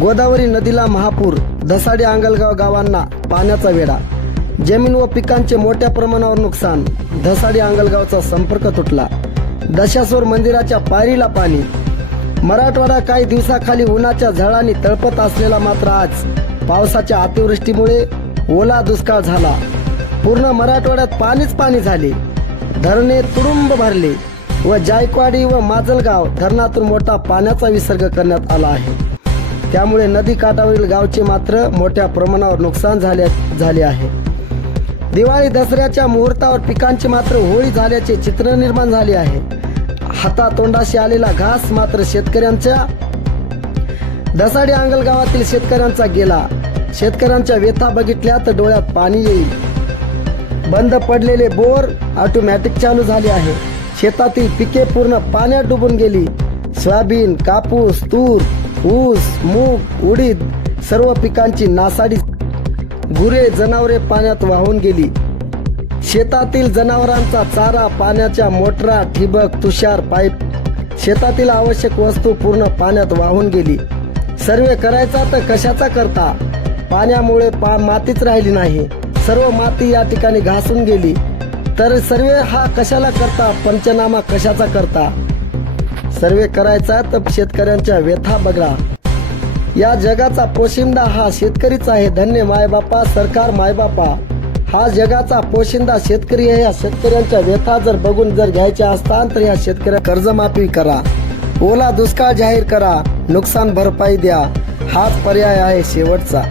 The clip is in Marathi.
गोदावरी नदीला महापूर धसाडी आंगलगाव गावांना पाण्याचा वेढा. जमीन व पिकांचे मोठ्या प्रमाणावर नुकसान धसाडी आंगलगावचा संपर्क तुटला. दशासूर मंदिराच्या पायरीला पाणी. मराठवाडा काही दिवसाखाली उन्हाच्या झळांनी तळपत असलेला मात्र आज पावसाच्या अतिवृष्टीमुळे ओला दुष्काळ झाला. पूर्ण मराठवाड्यात पाणीच पाणी झाले. धरणे तुडुंब भरले व जायकवाडी व माजलगाव धरणातून मोठा पाण्याचा विसर्ग करण्यात आला आहे. त्यामुळे नदी काठावरील गावचे मात्र मोठ्या प्रमाणावर नुकसान झाले झाले आहे. दिवाळी दसऱ्याच्या मुहूर्तावर पिकांची मात्र होळी झाल्याचे चित्र निर्माण झाले आहे. हातातोंडाशी आलेला घास मात्र शेतकऱ्यांच्या दसाडी अंगल गावातील शेतकऱ्यांचा गेला. शेतकऱ्यांच्या व्यथा बघितल्या तर डोळ्यात पाणी येईल. बंद पडलेले बोर ऑटोमॅटिक चालू झाले आहे. शेतातील पिके पूर्ण पाण्यात डुबून गेली. सोयाबीन कापूस तूर ऊस मूग उडीद सर्व पिकांची नासाडी गुरे जनावरे पाण्यात वाहून गेली. शेतातील जनावरांचा चारा पाण्याच्या मोटरा ठिबक तुषार पाईप शेतातील आवश्यक वस्तू पूर्ण पाण्यात वाहून गेली. सर्वे करायचा तर कशाचा करता? पाण्यामुळे पा मातीच राहिली नाही. सर्व माती या ठिकाणी घासून गेली. तर सर्वे हा कशाला करता? पंचनामा कशाचा करता? सर्वे करायचा तर शेतकऱ्यांच्या व्यथा बघा. या जगाचा पोशिंदा हा शेतकरीच आहे. धन्य मायबापा सरकार मायबापा. हा जगाचा पोशिंदा शेतकरी आहे. या शेतकऱ्यांच्या व्यथा जर बघून जर घ्यायच्या असतात तर या शेतकऱ्या कर्जमाफी करा. ओला दुष्काळ जाहीर करा. नुकसान भरपाई द्या. हाच पर्याय आहे शेवटचा.